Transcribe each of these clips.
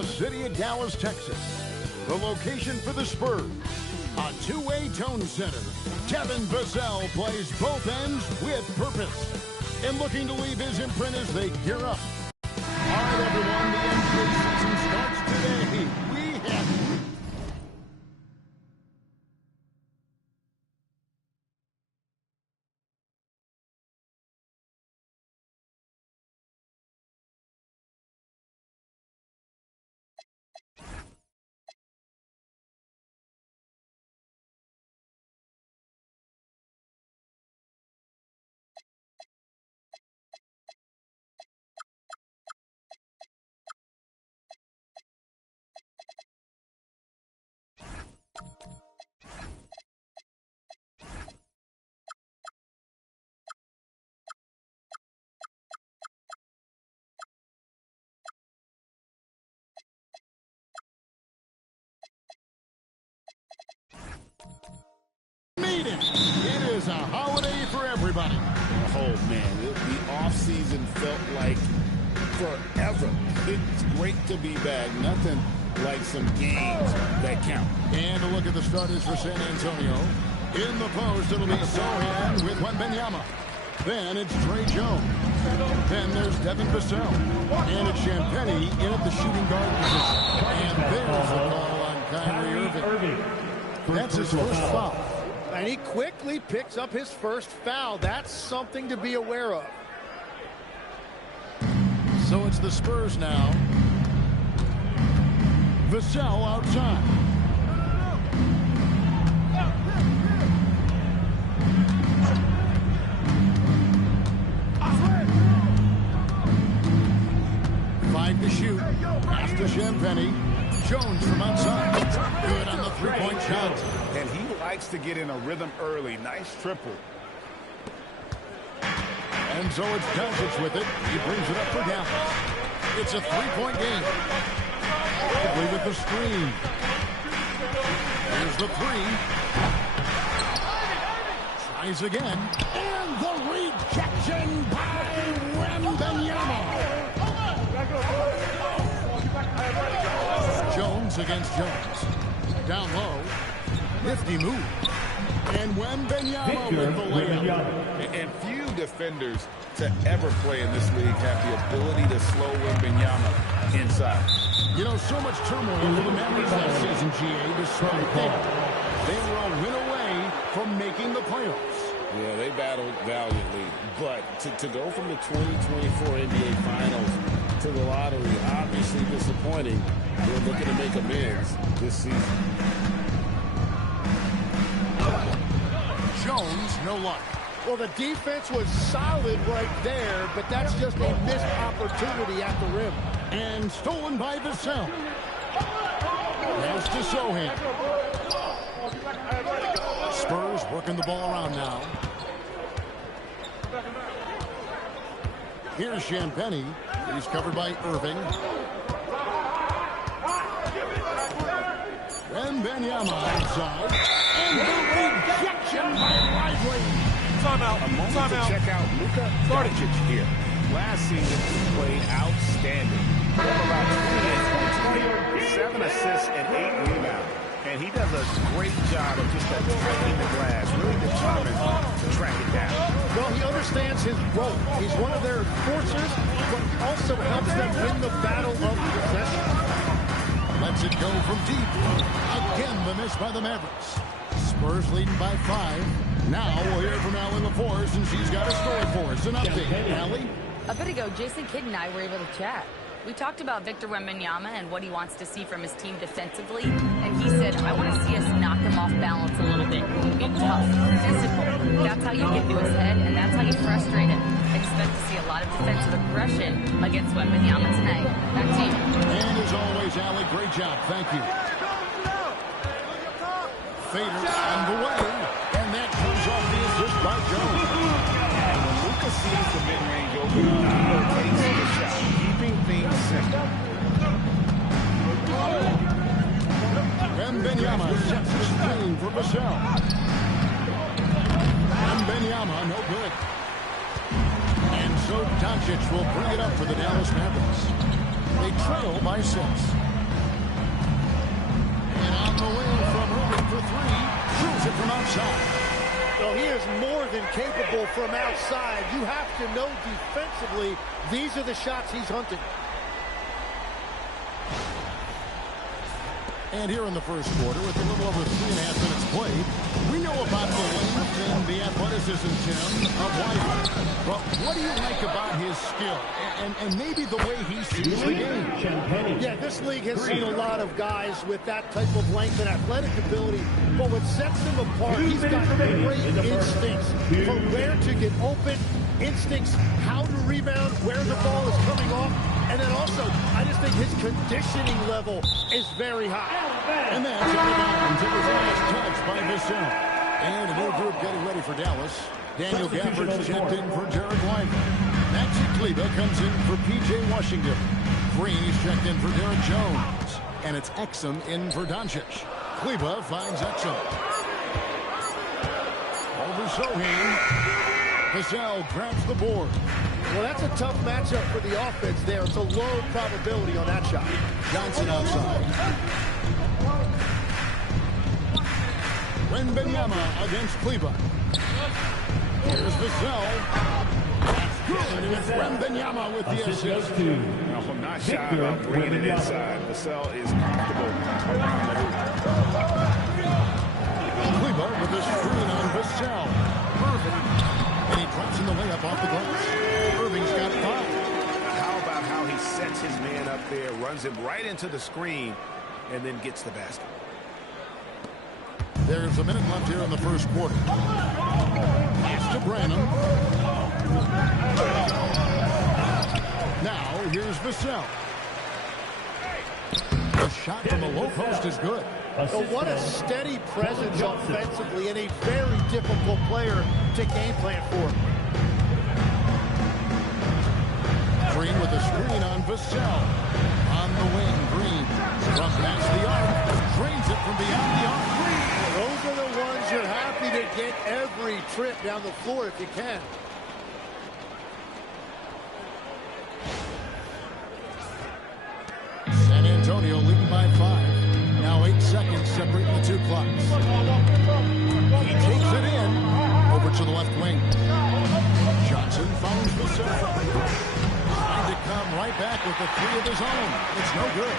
the city of Dallas, Texas. The location for the Spurs. A two-way tone setter. Kevin Vassell plays both ends with purpose. And looking to leave his imprint as they gear up. All right, everyone, the NBA season starts today. We have... It is a holiday for everybody. Oh, man, the offseason felt like forever. It's great to be back. Nothing like some games that count. And a look at the starters for San Antonio. In the post, it'll be Sohan with Wembanyama. Then it's Trey Jones. Then there's Devin Vassell. And it's Champagnie in at the shooting guard position. And there's a call on Kyrie Irving. That's his first foul. And he quickly picks up his first foul. That's something to be aware of. So it's the Spurs now. Vassell outside. Five to shoot. Pass to Champagnie. Jones from outside. Good on the three-point shot. And he likes to get in a rhythm early. Nice triple. And so it's Doncic with it. He brings it up for Dallas. It's a three-point game. Quickly with the screen. Here's the three. Tries again. And the rejection by Wembanyama. Jones against Jones. Down low. Nifty move. And Wembanyama with the layup. And few defenders to ever play in this league have the ability to slow Wembanyama inside. You know, so much turmoil for the Mavericks last season, GA, despite that. They were a win away from making the playoffs. Yeah, they battled valiantly. But to go from the 2024 NBA Finals to the lottery, obviously disappointing. They're looking to make amends this season. Jones, no luck. Well, the defense was solid right there, but that's just a missed opportunity at the rim. And stolen by Vassell. Pass to Sohan. Spurs working the ball around now. Here's Champagnie. He's covered by Irving. Wembanyama outside. And the rejection by Lively. A moment to check out Luka Doncic here. Last season, he played outstanding. About 28 points, 7 assists, and 8 rebounds. And he does a great job of just attacking the glass, really determined to track it down. Well, he understands his role. He's one of their enforcers, but also helps them win the battle of possession. Lets it go from deep. Again, the miss by the Mavericks. Spurs leading by 5. Now we'll hear from Allie LaForce, and she's got a story for us. An update. Allie? A bit ago, Jason Kidd and I were able to chat. We talked about Victor Wembanyama and what he wants to see from his team defensively, and he said, I want to see us knock him off balance a little bit. Be tough, physical. That's how you get into his head, and that's how you frustrate him. Expect to see a lot of defensive aggression against Wembanyama tonight. Back to you. And as always, Allie, great job. Thank you. Fader on the way, and that comes off the assist by Jones. And when Luka sees the mid-range open up, he takes the shot, keeping things simple. Wembanyama sets the screen for Vassell. Wembanyama, no good. And so Doncic will bring it up for the Dallas Mavericks. They trail by 6. And on the wing from Irving for 3. Shoots it from outside. Well, he is more than capable from outside. You have to know defensively, these are the shots he's hunting. And here in the first quarter, with a little over 3.5 minutes played, we know about the length and the athleticism, Tim, of White. But what do you like about his skill and maybe the way he sees the game? Yeah, this league has seen a lot of guys with that type of length and athletic ability, but what sets him apart, he's got great instincts for where to get open, instincts how to rebound, where the ball is coming off, and then also, I just think his conditioning level is very high. And that's out of bounds. It was last touch by Vassell. And a new group getting ready for Dallas. Daniel Gafford's checked in for Jared Wyman. Maxi Kleber comes in for P.J. Washington. Green is checked in for Derek Jones. And it's Exum in for Doncic. Kleber finds Exum. Over Sohan. Vassell grabs the board. Well, that's a tough matchup for the offense there. It's a low probability on that shot. Johnson outside. Wembanyama against Kleber. Here's Vassell. That's good. And it's Wembanyama with the assist. I'm not shy about bringing it inside. Vassell is comfortable around the hoop. Kleber with a screen on Vassell. Perfect. And he drops in the layup off the glass. Irving's got 5. How about how he sets his man up there, runs him right into the screen, and then gets the basket. There's a minute left here in the first quarter. Pass to Branham. Now here's Vassell. The shot from the low post is good. But what a steady presence offensively and a very difficult player to game plan for. Green with a screen on Vassell. On the wing, Green from past the arc. Drains it from beyond the arc. Green. Those are the ones you're happy to get every trip down the floor if you can. San Antonio leading by 5. Now 8 seconds separating the two clocks. He takes it in. Over to the left wing. Johnson finds Vassell. Trying to come right back with the 3 of his own. It's no good.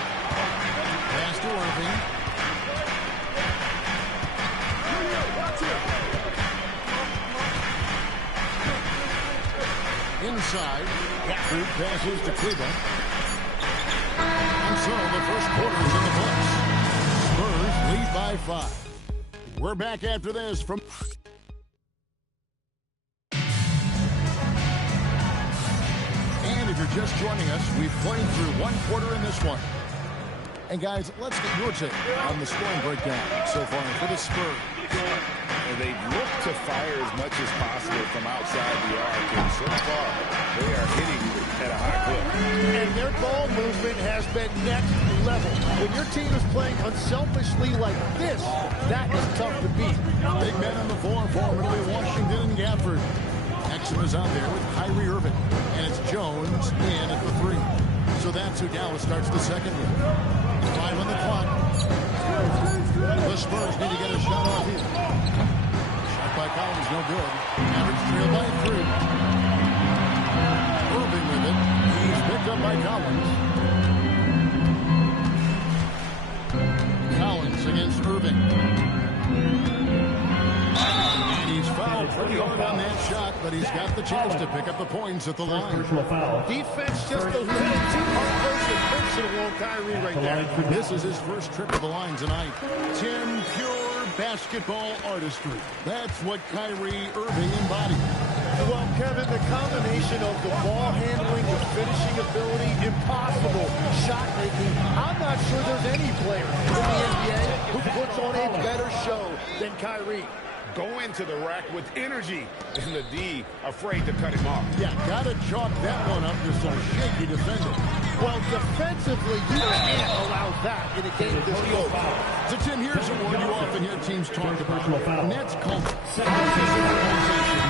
Pass to Irving. Inside. Gafford passes to Kleber. And so the first quarter is in the books. Spurs lead by 5. We're back after this from... And if you're just joining us, we've played through one quarter in this one. And guys, let's get your take on the scoring breakdown so far for the Spurs. And they look to fire as much as possible from outside the arc, and so far they are hitting at a high clip. And their ball movement has been next level. When your team is playing unselfishly like this, that is tough to beat. Big men on the floor, formerly Washington and Gafford. Exum is out there with Kyrie Irving, and it's Jones in at the 3. So that's who Dallas starts the second with. 5 on the clock. The Spurs need to get a shot off here. Shot by Collins, no good. Average trail by 3. Irving with it. He's picked up by Collins. Collins against Irving. And he's fouled pretty hard on that shot, but he's got the chance to pick up the points at the line. Defense just a little too hard and personal on Kyrie right there. This is his first trip to the line tonight. Tim, pure basketball artistry. That's what Kyrie Irving embodies. Well, Kevin, the combination of the ball handling, the finishing ability, impossible shot making. I'm not sure there's any player in the NBA who puts on a better show than Kyrie. Go into the rack with energy, and the D afraid to cut him off. Yeah, gotta chalk that one up to some shaky defending. Well, defensively, you can't allow that in a game this close. So, Tim, here's a word you often hear teams talk about. Nets culture. Organization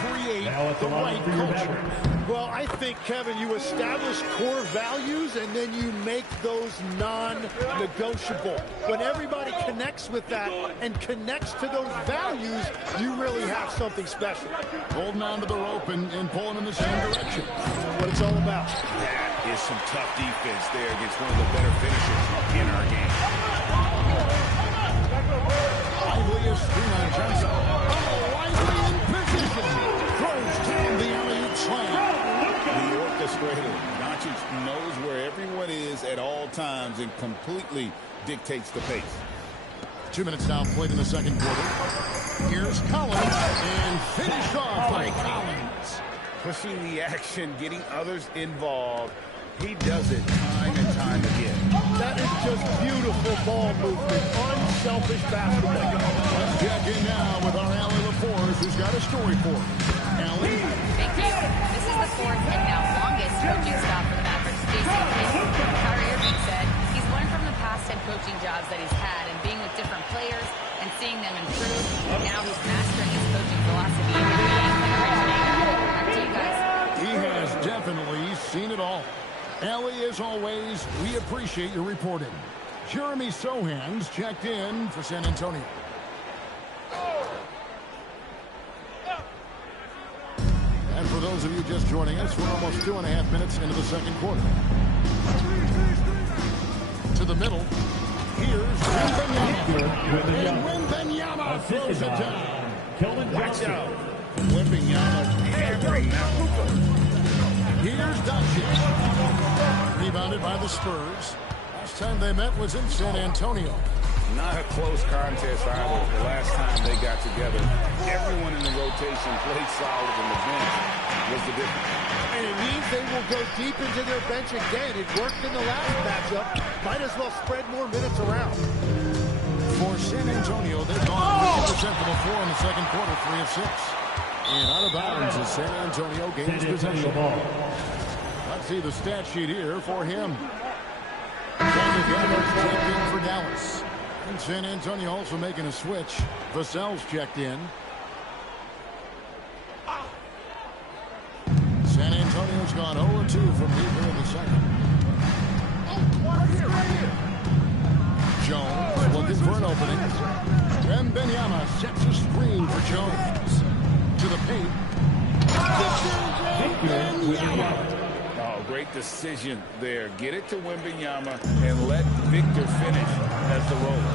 create the right culture. Well, I think, Kevin, you establish core values and then you make those non-negotiable. When everybody connects with that and connects to those values, you really have something special. Holding on to the rope and pulling in the same direction. That's what it's all about. That is some tough defense there against one of the better finishers in our game. Lively is screen on Johnson. Oh, Lively in position. Throws down the alley-oop slam. The orchestrator. Doncic knows where everyone is at all times and completely dictates the pace. 2 minutes now played in the second quarter. Here's Collins and finished off by Collins. Pushing the action, getting others involved. He does it time and time again. That is just beautiful ball movement, unselfish basketball. Let's check in now with our Allie LaForce, who's got a story for us. Allie? Thank you. This is the fourth and now longest coaching staff for the Mavericks facing Kidd. Kyrie Irving said he's learned from the past head coaching jobs that he's had and being with different players and seeing them improve. Now he's mastering his coaching philosophy and being an originator. Back to you guys. He has definitely seen it all. Allie, as always, we appreciate your reporting. Jeremy Sohan's checked in for San Antonio. And for those of you just joining us, we're almost 2.5 minutes into the second quarter. To the middle. Here's Wembanyama. And Wembanyama throws it down. Watch out. Wembanyama hammering that hookah. Here's Doncic. Rebounded by the Spurs. Last time they met was in San Antonio. Not a close contest either. The last time they got together, everyone in the rotation played solid, and the bench was the difference. And it means they will go deep into their bench again. It worked in the last matchup. Might as well spread more minutes around. For San Antonio, they've gone 50% from the floor in the second quarter, 3 of 6. And out of bounds as San Antonio gains possession. Let's see the stat sheet here for him. Checked in for Dallas. And San Antonio also making a switch. Vassell's checked in. San Antonio's gone 0-2 from deep here in the second. Jones looking for an opening. Wembanyama sets a screen for Jones. To the paint. Oh, great decision there. Get it to Wembanyama and let Victor finish as the roller.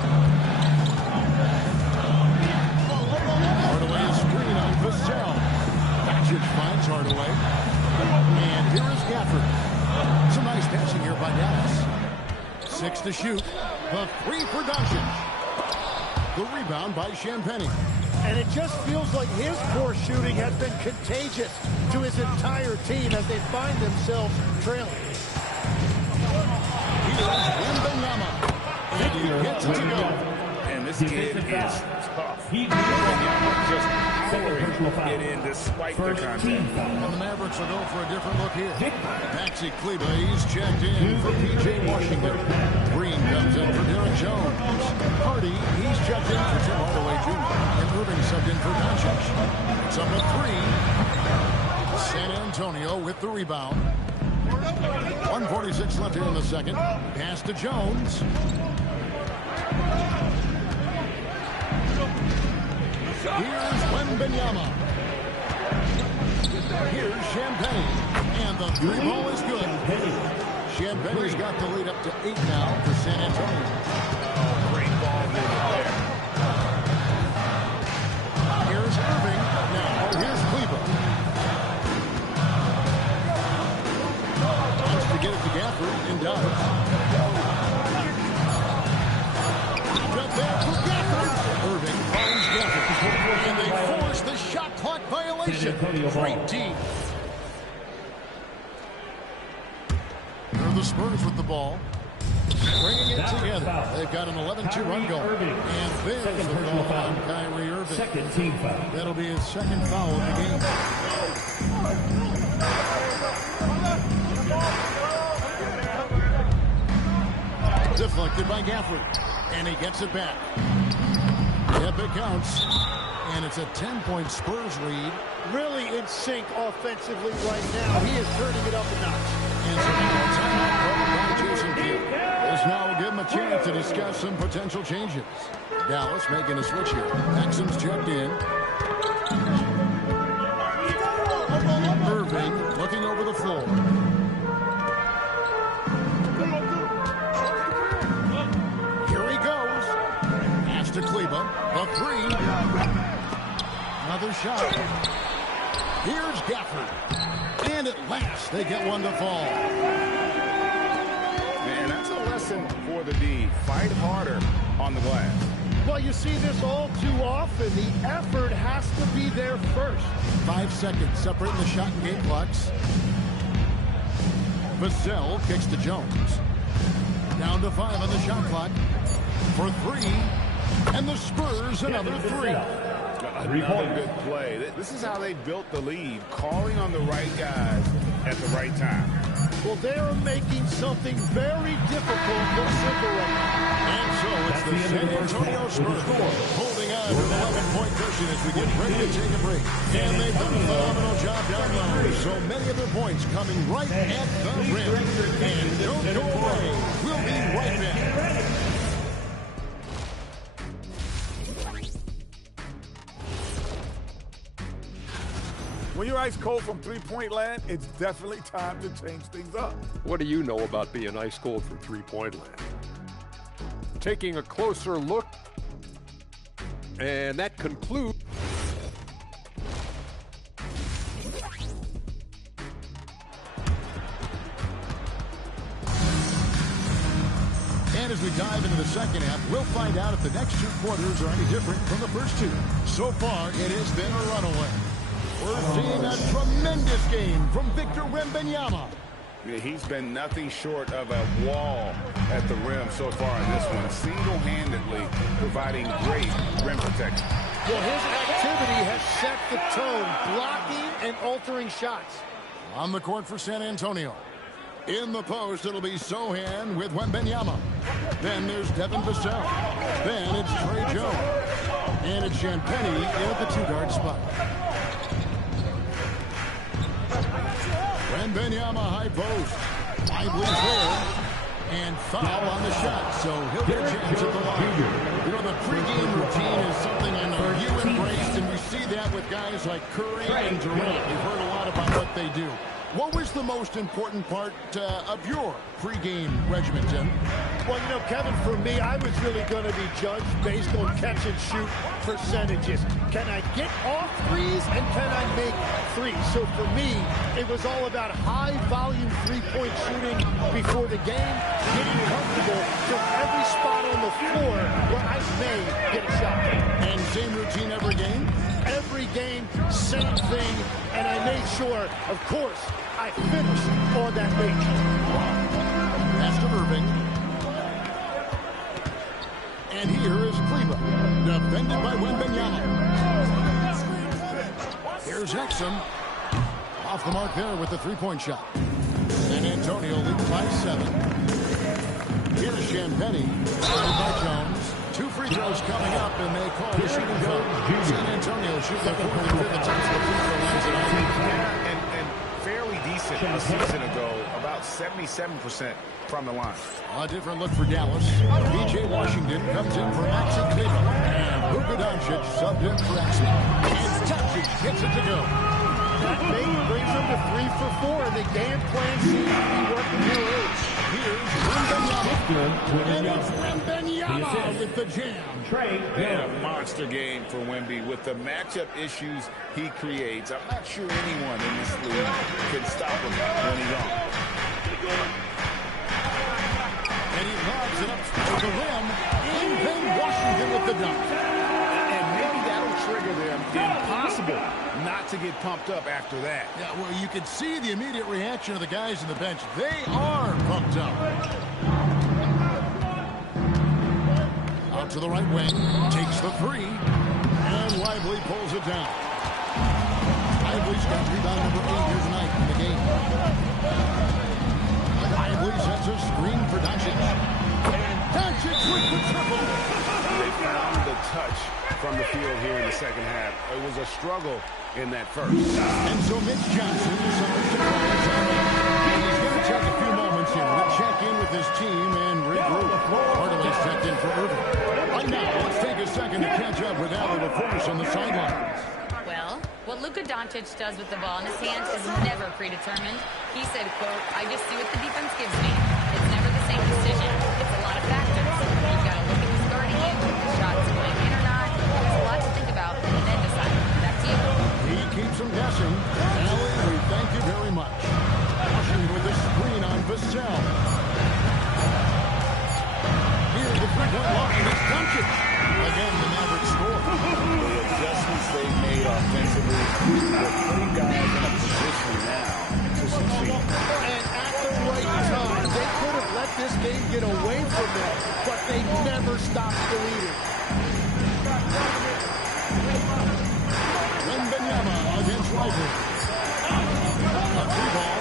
Hardaway a screen on Vassell. Doncic finds Hardaway. And here is Gafford. Some nice passing here by Dallas. 6 to shoot. The 3 for Doncic. The rebound by Champagnie. And it just feels like his poor shooting has been contagious to his entire team as they find themselves trailing. Here's Wembanyama. And he gets it to go. And this kid is tough. Wembanyama just powering it in despite the contact. And the Mavericks will go for a different look here. Maxi Kleber, he's checked in for P.J. Washington. Green comes in for Derek Jones. Hardy, he's checked in for Tim Hardaway Jr. And Irving subbed in for Doncic. It's up at 3. San Antonio with the rebound. 1:46 left here in the second. Pass to Jones. Here's Wembanyama. Here's Champagnie. And the 3 ball is good. Champagnie's got the lead up to 8 now for San Antonio. Oh, great ball there. Here's Irving. Now here's Kleber. Wants to get it to Gafford and does. Got there for Gafford. Irving finds Gafford. And they force the shot clock violation. Great D. They're the Spurs with the ball. Bringing it together. They've got an 11-2 run going. And there's the foul on Kyrie Irving. Second team foul. That'll be his second foul of the game. Deflected by Gafford. And he gets it back. Yep, it counts. And it's a 10-point Spurs lead. Really in sync offensively right now. He is turning it up a notch. And so now a timeout called by Jason Kidd. This now will give him a chance to discuss some potential changes. Dallas making a switch here. Exum's checked in. Irving looking over the floor. Here he goes. Pass to Kleba. A three. Another shot. Here's Gafford. And at last, they get one to fall. Man, that's a lesson for the D. Fight harder on the glass. Well, you see this all too often. The effort has to be there first. 5 seconds separating the shot and game clocks. Vassell kicks to Jones. Down to 5 on the shot clock. For 3. And the Spurs another 3. Another good play. This is how they built the lead, calling on the right guys at the right time. Well, they are making something very difficult look simple right now. And so it's the San Antonio Spurs holding on to an 11-point cushion as we get ready to take a break. And they've done a phenomenal job down low. So many of their points coming right at the rim. And don't go away. We'll be right back. When you're ice cold from three-point land, it's definitely time to change things up. What do you know about being ice cold from three-point land? Taking a closer look, and that concludes. And as we dive into the second half, we'll find out if the next 2 quarters are any different from the first 2. So far, it has been a runaway. We're seeing a tremendous game from Victor Wembanyama. Yeah, he's been nothing short of a wall at the rim so far in this one, single-handedly providing great rim protection. Well, his activity has set the tone, blocking and altering shots. On the court for San Antonio. In the post, it'll be Sohan with Wembanyama. Then there's Devin Vassell. Then it's Trey Jones. And it's Champagnie in at the 2-guard spot. Wembanyama high post. Lively's there. And foul on the shot, so he'll get a chance at the line. You know, the pregame routine is something I know you embraced, and we see that with guys like Curry and Durant. You've heard a lot about what they do. What was the most important part of your pregame regimen, Tim? Well, you know, Kevin, for me, I was really going to be judged based on catch-and-shoot percentages. Can I get off threes and can I make threes? So for me, it was all about high-volume three-point shooting before the game, getting comfortable from every spot on the floor where I may get a shot. And same routine every game? Every game, same thing, and I made sure, of course, I finished on that page. Pass to Irving. And here is Kleba, defended by Wembanyama. Here's Exum. Off the mark there with the three-point shot. San Antonio leads by 7. Here's Champagnie, guarded by Jones. 2 free throws coming up, and they call the shooting foul. San Antonio shooting their 4th and 5th attempts at the free throw line tonight. Yeah, and fairly decent a season ago, about 77% from the line. A different look for Dallas. B.J. Washington comes in for Maxi Kleber. And Luka Doncic subbed in for Exum. And Doncic gets it to go. That brings them to 3 for 4, and the game plan seems to be working here. Here's Wembanyama. And it's Wembanyama with the jam. And a monster game for Wemby with the matchup issues he creates. I'm not sure anyone in this league can stop him when he's on. And he lobs it up to the rim. And then Washington with the dunk. And maybe that'll trigger them. Impossible not to get pumped up after that. Yeah, well, you can see the immediate reaction of the guys on the bench. They are pumped up. Out to the right wing. Takes the 3. And Lively pulls it down. Lively's got rebound number 8 here tonight in the game. Lively sets a screen for Doncic. And Doncic with the triple. They found the touch from the field here in the second half. It was a struggle in that first. And so Mitch Johnson decides to call a timeout. And he's going to take a few moments here to check in with his team and regroup. Hardaway's checked in for Irving. Right now, let's take a second to catch up with Allie LaForce on the sidelines. Well, what Luka Doncic does with the ball in his hands is never predetermined. He said, quote, I just see what the defense gives me. It's never the same decision. It's a lot of factors. You've got to look at who's guarding you, the shots going in or not. There's a lot to think about, and then decide. Back to you. He keeps them guessing. Allie, we thank you very much. Washington with the screen on Vassell. Here's the three-point line. It's Doncic. Again, the Mavericks score. The adjustments they've made offensively, they're putting guys in a position now to succeed. And at the right time, they could have let this game get away from them, but they never stopped believing. Wembanyama against Lively. A three ball.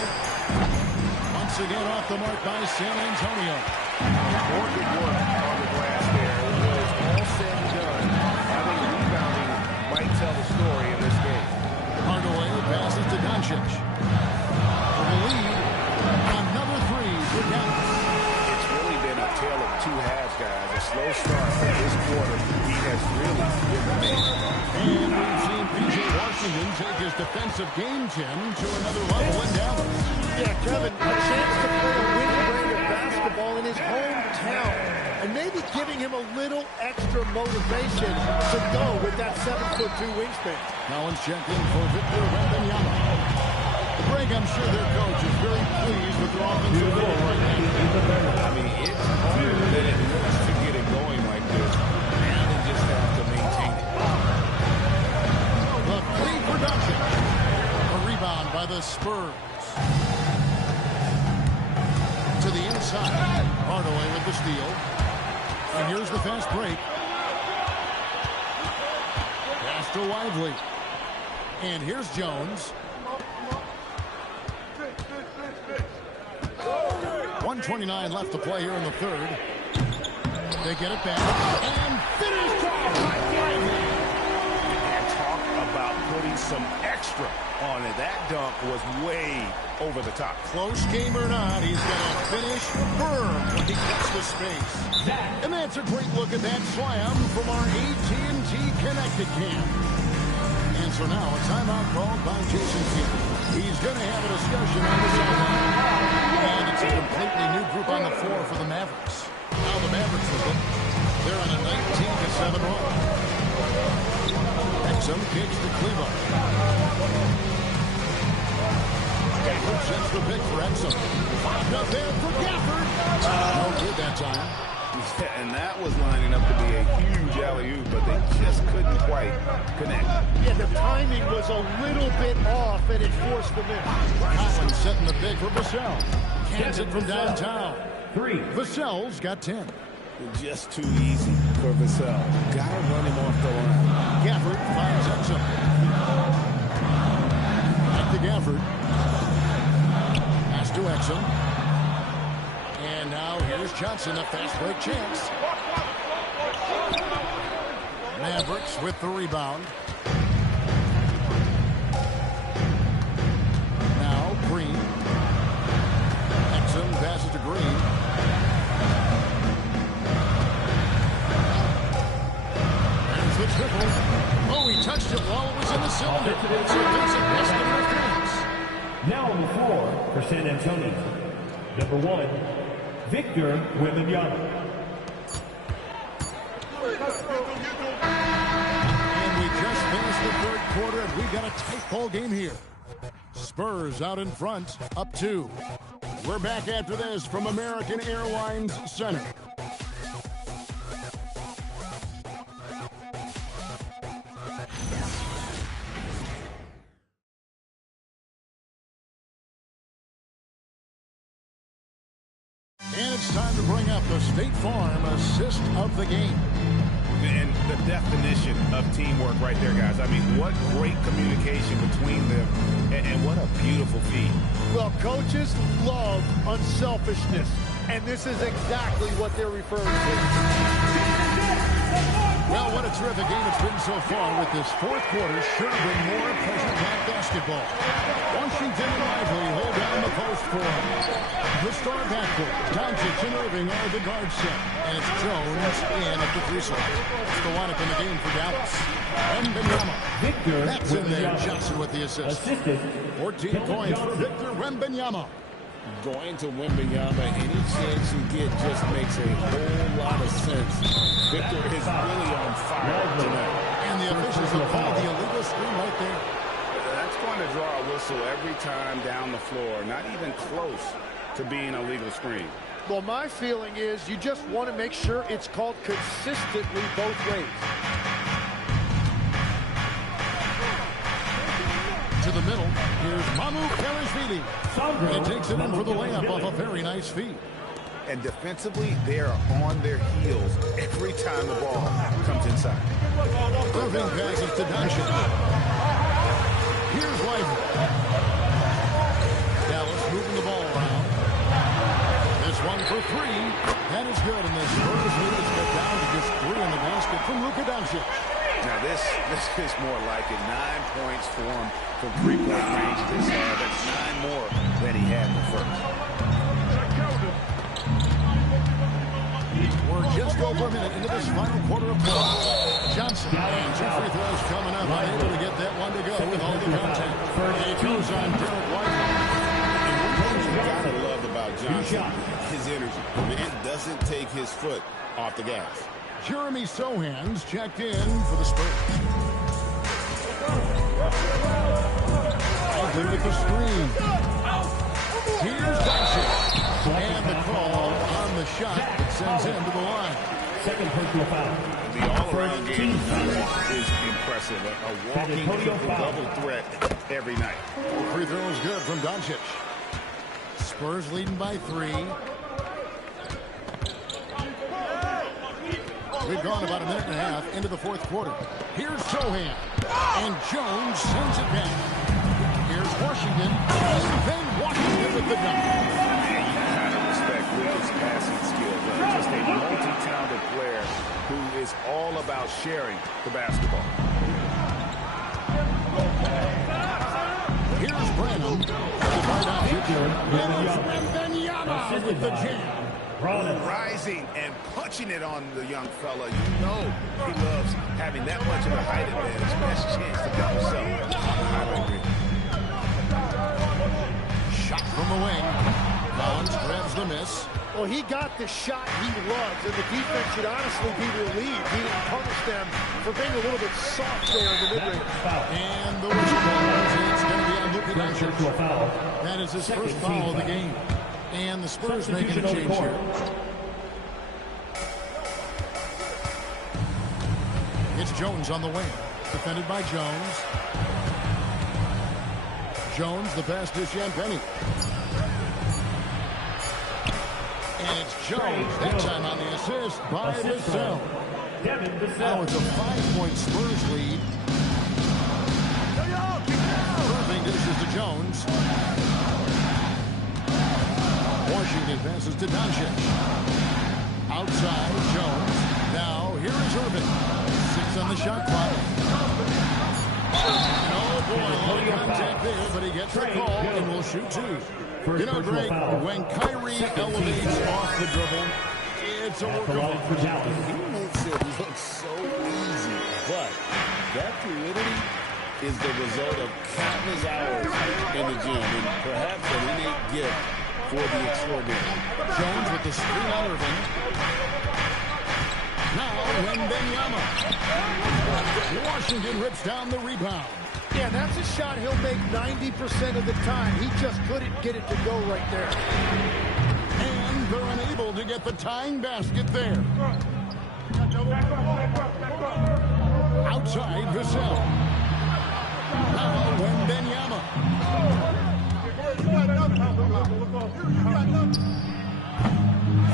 Once again off the mark by San Antonio. More good work on the glass there. When it's all said and done, having rebounding might tell the story in this game. Hardaway passes to Doncic. For the lead. Another three for Dallas. It's really been a tale of two halves, guys. A slow start, but this quarter, he has really been the man. And we've seen P.J. Washington take his defensive game, Tim, to another level in Dallas. Yeah, Kevin, a chance to play a winning brand of basketball in his hometown, and maybe giving him a little extra motivation to go with that 7'2" wingspan. Collins checked in for Victor Wembanyama. Greg, I'm sure their coach is very pleased with their offensive goal right now. I mean, it's harder than it looks to get it going like this. Now they just have to maintain it. The clean production. A rebound by the Spurs. To the inside. Hardaway with the steal. And here's the fast break. Pass to Lively. And here's Jones. 1:29 left to play here in the third. They get it back. And finish off by Lively. And talk about putting some extra on it. That dunk was way over the top. Close game or not, he's going to finish firm when he gets the space. And that's a great look at that slam from our AT&T Connected Cam. And so now a timeout called by Jason Kidd. He's going to have a discussion on the sideline. And it's a completely new group on the floor for the Mavericks. Now the Mavericks are good. They're on a 19-7 run. Exum kicks to Cleveland. Gafford sends the pick for Exum. Popped up there for Gafford. No good that time. Yeah, and that was lining up to be a huge alley-oop, but they just couldn't quite connect. Yeah, the timing was a little bit off, and it forced the miss. Collins setting the pick for Vassell. Cans it from downtown. Vassell's got 10. Just too easy for Vassell. Gotta run him off the line. Gafford finds Exum. Back to Gafford. Pass to Exum. And now here's Johnson, a fast break chance. Mavericks with the rebound. Now Green. Exum passes to Green. There's the triple. Oh, he touched it while it was in the cylinder. So it makes it less than her fans. Now on the floor for San Antonio, number 1, Victor Wembanyama. And we just finished the third quarter, and we've got a tight ball game here. Spurs out in front, up 2. We're back after this from American Airlines Center. And it's time to bring up the State Farm assist of the game. And the definition of teamwork right there, guys. I mean, what great communication between them, and what a beautiful feat. Well, coaches love unselfishness, and this is exactly what they're referring to. Well, what a terrific game it's been so far, with this fourth quarter sure to bring more pressure-packed basketball. Washington and Lively hold down the post for him. The star backcourt, Doncic and Irving are the guard set, and it's Jones in at the free throw. It's the lineup in the game for Dallas. Wembanyama. That's in there. Johnson with the assist. 14 points for Victor Wembanyama. Going to Wembanyama, any chance you get just makes a whole lot of sense. Victor is really on fire tonight. And the officials have called the illegal screen right there. That's going to draw a whistle every time down the floor. Not even close to being a legal screen. Well, my feeling is you just want to make sure it's called consistently both ways. To the middle, here's Mamu Karashvili. And takes it in for the layup off a very nice feed. And defensively, they are on their heels every time the ball comes inside. Irving passes to Doncic. Here's Lively. Dallas moving the ball around. This one for three. That is good, and the Spurs lead is cut down to just three in the basket from Luka Doncic. Now this is more like it. 9 points for him from three-point range this half. That's 9 more than he had in the first. We're just over a minute into this final quarter of play. Johnson and 2 free throws coming up. Unable to get that one to go with all the contact. It goes on Derek Lively. And one thing you gotta love about Johnson, his energy. The man doesn't take his foot off the gas. Jeremy Sohan's checked in for the Spurs. Lively with the screen. Here's Doncic. And the call on the shot that sends him to the line. Second personal foul. The all-around game is impressive. A walking triple-double threat every night. Free throw is good from Doncic. Spurs leading by 3. We've gone about a minute and a half into the fourth quarter. Here's Sohan. And Jones sends it back. Here's Washington. And then Washington with the dunk. You gotta respect Luka's passing skills. Just a multi-talented player who is all about sharing the basketball. Here's Branham. Wembanyama with the jam. Rising and punching it on the young fella. You know he loves having that much of a height advantage. Best chance to get himself. Shot from the wing. Bonds grabs the miss. Well, he got the shot he loves, and the defense should honestly be relieved. He didn't punish them for being a little bit soft there in the mid-range. And the whistle blows. It's going to be on Luka Doncic. That is his first foul of the game. And the Spurs making a change here. It's Jones on the wing. Defended by Jones. Jones, the pass to Champagnie. And it's Jones, that time on the assist by Vassell. Now it's a 5-point Spurs lead. Irving dishes to Jones. Washington passes to Doncic. Outside, Jones. Now, here is Irving. 6 on the shot clock. Oh, boy, low contact there, but he gets the call and will shoot 2. You know, Greg, when Kyrie elevates off the dribble, it's a work of art. He makes it look so easy, but that fluidity is the result of countless hours in the gym and perhaps an innate gift for the extraordinary. Jones with the screen on Irving. Now, Wembanyama. Washington rips down the rebound. Yeah, that's a shot he'll make 90% of the time. He just couldn't get it to go right there. And they're unable to get the tying basket there. Outside, Vassell. Now, Wembanyama.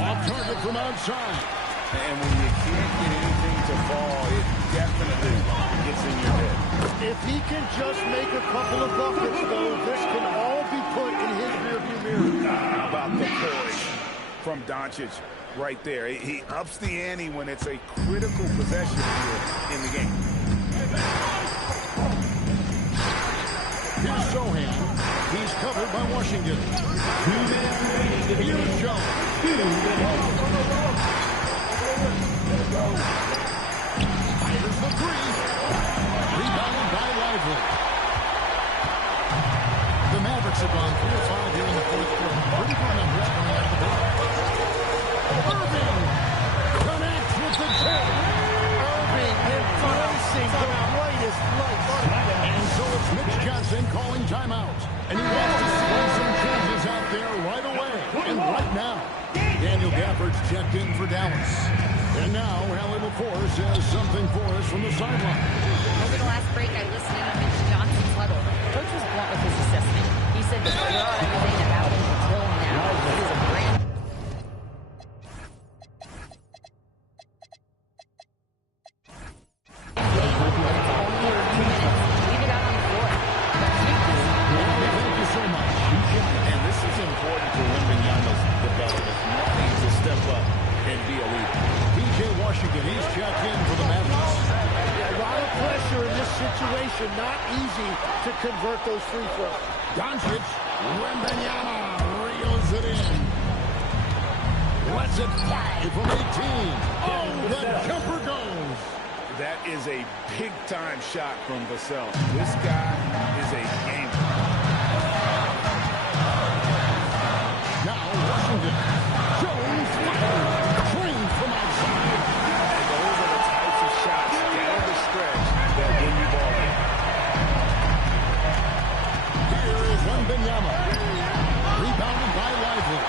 Off target from outside. And when you can't get anything to fall, it definitely gets in your head. If he can just make a couple of buckets, though, this can all be put in his rearview mirror. How about the poise from Doncic? right there. He ups the ante when it's a critical possession here in the game. Here's Sohan. He's covered by Washington. Here's Jones. Fires the three. Rebounded by Lively. The Mavericks have gone 3 of 5 here in the fourth quarter. Pretty good numbers coming out of the bench. Irving connects with the two. Irving embracing the brightest lights. And so it's Mitch Johnson calling timeout. And he wants to see some changes out there right away. And right now, Daniel Gafford's checked in for Dallas. And now, Allie LaForce has something for us from the sideline. Over the last break, I listened in on Mitch Johnson's huddle. Coach was blunt with his assessment. He said to figure out everything that happened until now. It is a brand Thank you so much. And this is important to Wembanyama's development. Wanting to step up and be a leader. PJ Washington, he's checked in for the Mavericks. A lot of pressure in this situation. Not easy to convert those free throws. Doncic, Wembanyama reels it in. Lets it fly from 18. Oh, the jumper goes. That is a big-time shot from Vassell. This guy is a gamer. Now Washington. Jones fired. Trained from outside. And those are the types of shots down the stretch that win you ball game. Here is Wembanyama. Rebounded by Lively.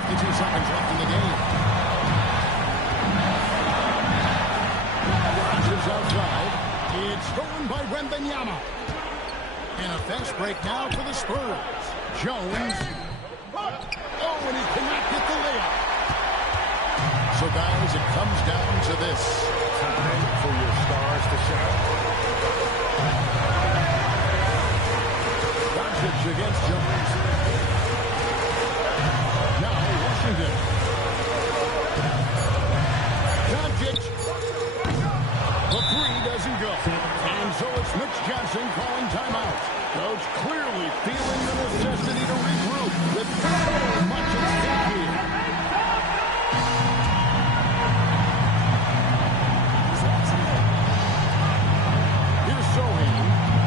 52 seconds left in the game. Rodgers outside. It's stolen by Wembanyama. And a fast break now for the Spurs. Jones. Oh, and he cannot get the layup. So, guys, it comes down to this. Time for your stars to shine. Doncic against Jones. Now Washington. Doncic. The three doesn't go. And so it's Mitch Johnson calling timeout. Coach clearly feeling the necessity to regroup with so much at stake here. Here's Sohan.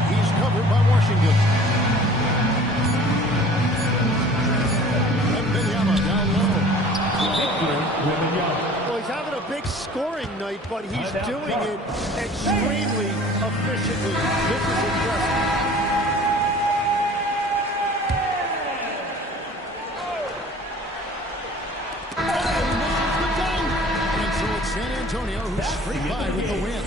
He's covered by Washington. Wembanyama down low. Well, he's having a big scoring night, but he's doing it extremely efficiently. This is impressive. San Antonio, who's straight by with the win.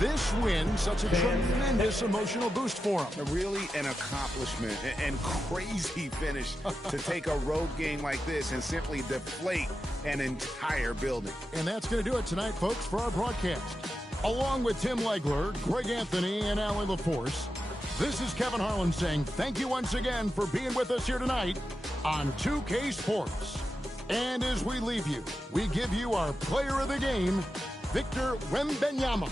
This win, such a tremendous emotional boost for him. Really an accomplishment and crazy finish to take a road game like this and simply deflate an entire building. And that's going to do it tonight, folks, for our broadcast. Along with Tim Legler, Greg Anthony, and Allie LaForce, this is Kevin Harlan saying thank you once again for being with us here tonight on 2K Sports. And as we leave you, we give you our player of the game, Victor Wembanyama.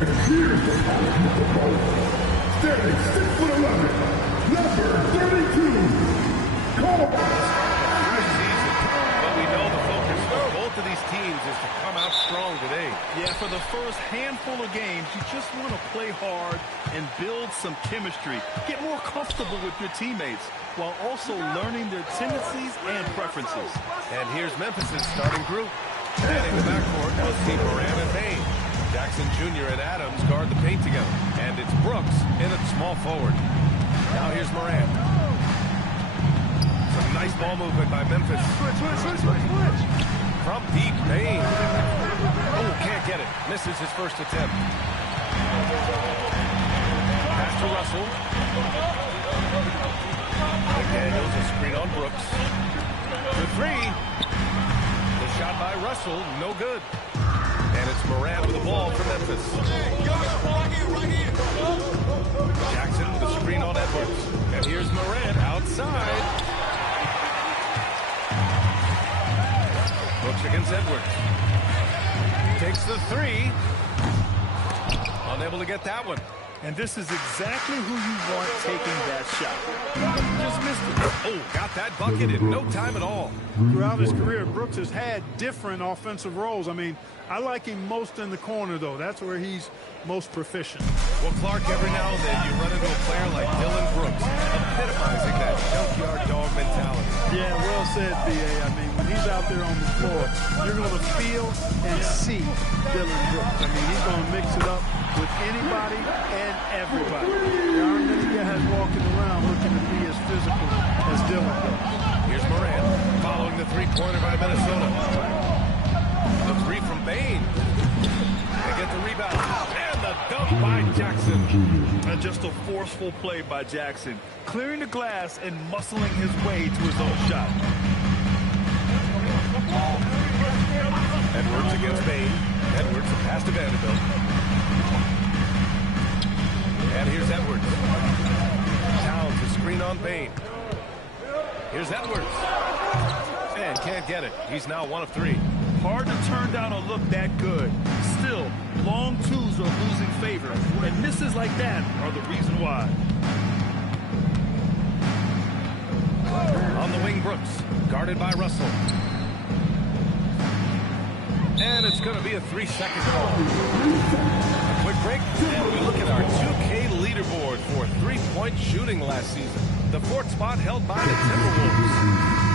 Standing 6'11", number 32, Cole. But we know the focus for both of these teams is to come out strong today. Yeah, for the first handful of games, you just want to play hard and build some chemistry. Get more comfortable with your teammates while also learning their tendencies and preferences. And here's Memphis' starting group. Manning the backcourt will see Moran and Payne. Jackson Jr. and Adams guard the paint together. And it's Brooks in at small forward. Now here's Moran. Some nice ball movement by Memphis. Switch. From deep, Payne. Oh, can't get it. Misses his first attempt. Pass to Russell. McDaniels, a screen on Brooks. The three. The shot by Russell, no good. And it's Moran with the ball for Memphis. Jackson with the screen on Edwards. And here's Moran outside. Brooks against Edwards. Takes the three. Unable to get that one. And this is exactly who you want taking that shot. Just missed it. Oh, got that bucket in no time at all. Throughout his career, Brooks has had different offensive roles. I mean, I like him most in the corner, though. That's where he's most proficient. Well, Clark, every now and then you run into a player like Dylan Brooks, epitomizing that junkyard dog mentality. Yeah, well said, B.A. I mean, when he's out there on the floor, you're going to feel and see Dylan Brooks. I mean, he's going to mix it up with anybody and everybody. There aren't many guys walking around looking to be as physical as Dylan does. Here's Moran following the three-pointer by Minnesota. The three from Bain. They get the rebound. And the dunk by Jackson. And just a forceful play by Jackson, clearing the glass and muscling his way to his own shot. Edwards against Bain. Edwards pass to Vanderbilt. And here's Edwards. Towns, the screen on Bain. Here's Edwards. And can't get it. He's now 1 of 3. Hard to turn down a look that good. Still, long twos are losing favor, and misses like that are the reason why. On the wing, Brooks, guarded by Russell. And it's going to be a 3-second call. A quick break, and we look at our 2K leaderboard for three-point shooting last season. The fourth spot held by the Timberwolves.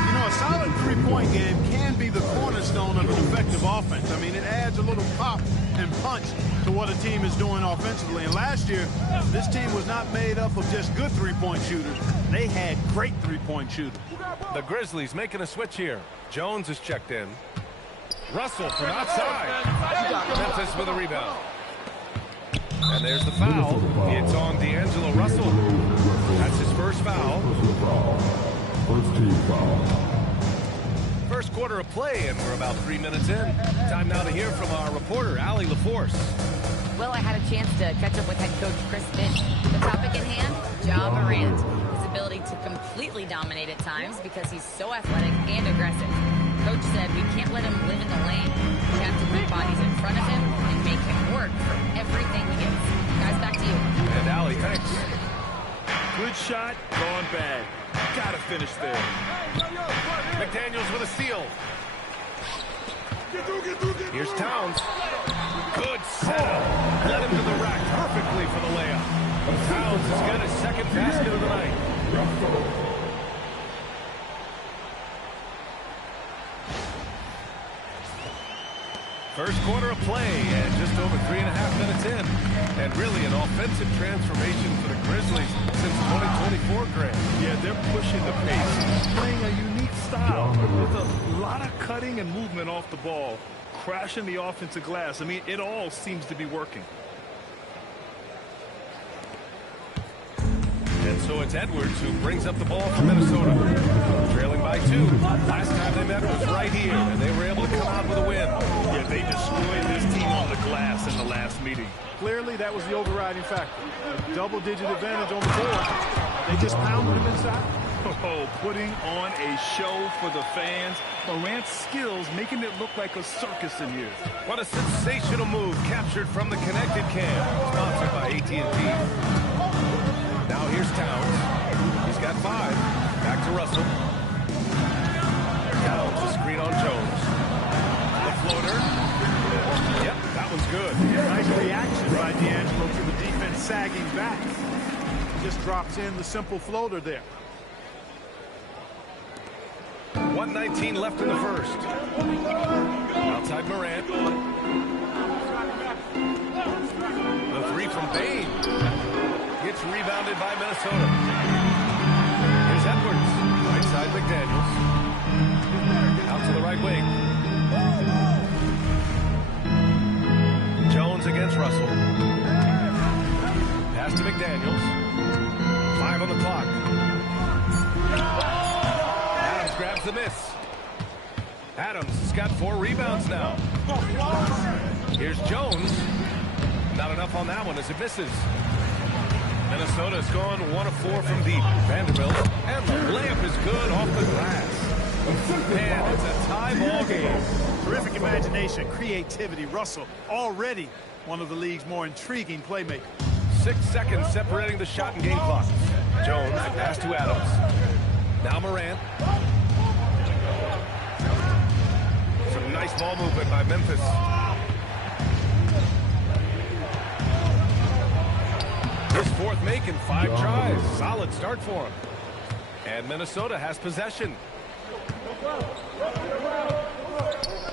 You know, a solid three-point game can be the cornerstone of an effective offense. I mean, it adds a little pop and punch to what a team is doing offensively. And last year, this team was not made up of just good three-point shooters. They had great three-point shooters. The Grizzlies making a switch here. Jones is checked in. Russell from outside. Memphis with a rebound. And there's the foul. It's on D'Angelo Russell. That's his first foul. First team foul. First quarter of play, and we're about 3 minutes in. Time now to hear from our reporter, Allie LaForce. Well, I had a chance to catch up with head coach Chris Finch. The topic at hand, Ja Morant. His ability to completely dominate at times because he's so athletic and aggressive. Coach said we can't let him live in the lane. We have to put bodies in front of him and make him work for everything he gets. Guys, back to you. And Allie, thanks. Good shot, gone bad. Gotta finish there. McDaniels with a steal. Here's Towns. Good setup. Led him to the rack perfectly for the layup. Towns has got his second basket of the night. First quarter of play, and just over 3.5 minutes in. And really an offensive transformation for the Grizzlies since 2024, Grant. Yeah, they're pushing the pace, playing a unique style with a lot of cutting and movement off the ball, crashing the offensive glass. I mean, it all seems to be working. And so it's Edwards who brings up the ball for Minnesota. Trailing by 2. Last time they met was right here, and they were able to come out with a win. Yeah, they destroyed this team on the glass in the last meeting. Clearly, that was the overriding factor. A double-digit advantage on the board. They just pounded them inside. Oh, putting on a show for the fans. Morant's skills making it look like a circus in here. What a sensational move captured from the connected cam. Sponsored by AT&T. Now here's Towns. He's got 5. Back to Russell. Towns, a screen on Jones. The floater. Yep, that was good. Nice reaction by D'Angelo to the defense sagging back. Just drops in the simple floater there. 1:19 left in the first. Outside Morant. The 3 from Bain. Gets rebounded by Minnesota. Here's Edwards. Right side McDaniels. Out to the right wing. Jones against Russell. Pass to McDaniels. 5 on the clock. Adams grabs the miss. Adams has got 4 rebounds now. Here's Jones. Not enough on that one as it misses. Minnesota's gone 1 of 4 from deep. Vanderbilt. And the layup is good off the glass. And it's a tie ball game. Terrific imagination, creativity. Russell already one of the league's more intriguing playmakers. 6 seconds separating the shot and game clock. Jones, pass to Adams. Now Morant. Some nice ball movement by Memphis. His 4th make in 5 tries. Solid start for him. And Minnesota has possession.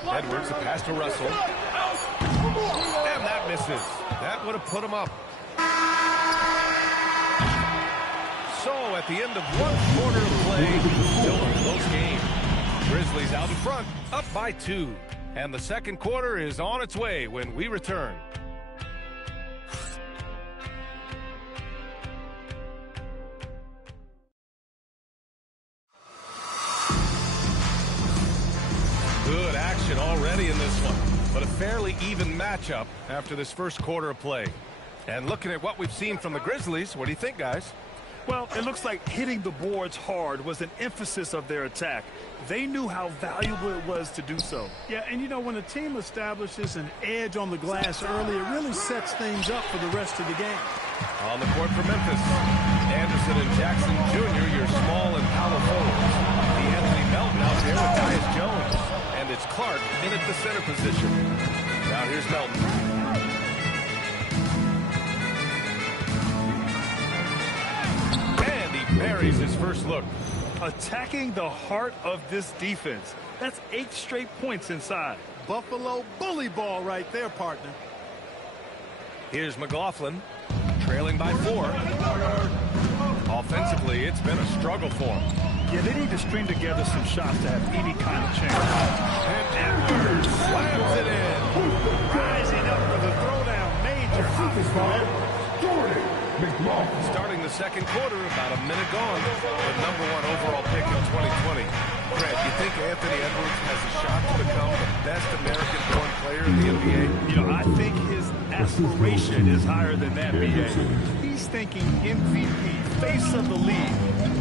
Edwards, a pass to Russell. And that misses. That would have put him up. So at the end of 1 quarter of play, still a close game. Grizzlies out in front, up by 2. And the second quarter is on its way when we return. Good action already in this one, but a fairly even matchup after this first quarter of play. And looking at what we've seen from the Grizzlies, what do you think, guys? Well, it looks like hitting the boards hard was an emphasis of their attack. They knew how valuable it was to do so. Yeah, and you know, when a team establishes an edge on the glass early, it really sets things up for the rest of the game. On the court for Memphis, Anderson and Jackson Jr., your small and power forwards. The Anthony Melton out there with Tyus Jones. And it's Clark in at the center position. Now here's Melton. And he buries his first look. Attacking the heart of this defense. That's 8 straight points inside. Buffalo bully ball right there, partner. Here's McLaughlin, trailing by 4. Offensively, it's been a struggle for him. Yeah, they need to string together some shots to have any kind of chance. And Edwards slams it in. Rising up for the throwdown. Major Starting the second quarter, about a minute gone. The #1 overall pick in 2020. Fred, you think Anthony Edwards has a shot to become the best American-born player in the NBA? You know, I think his aspiration is higher than that, BA. He's thinking MVP, face of the league.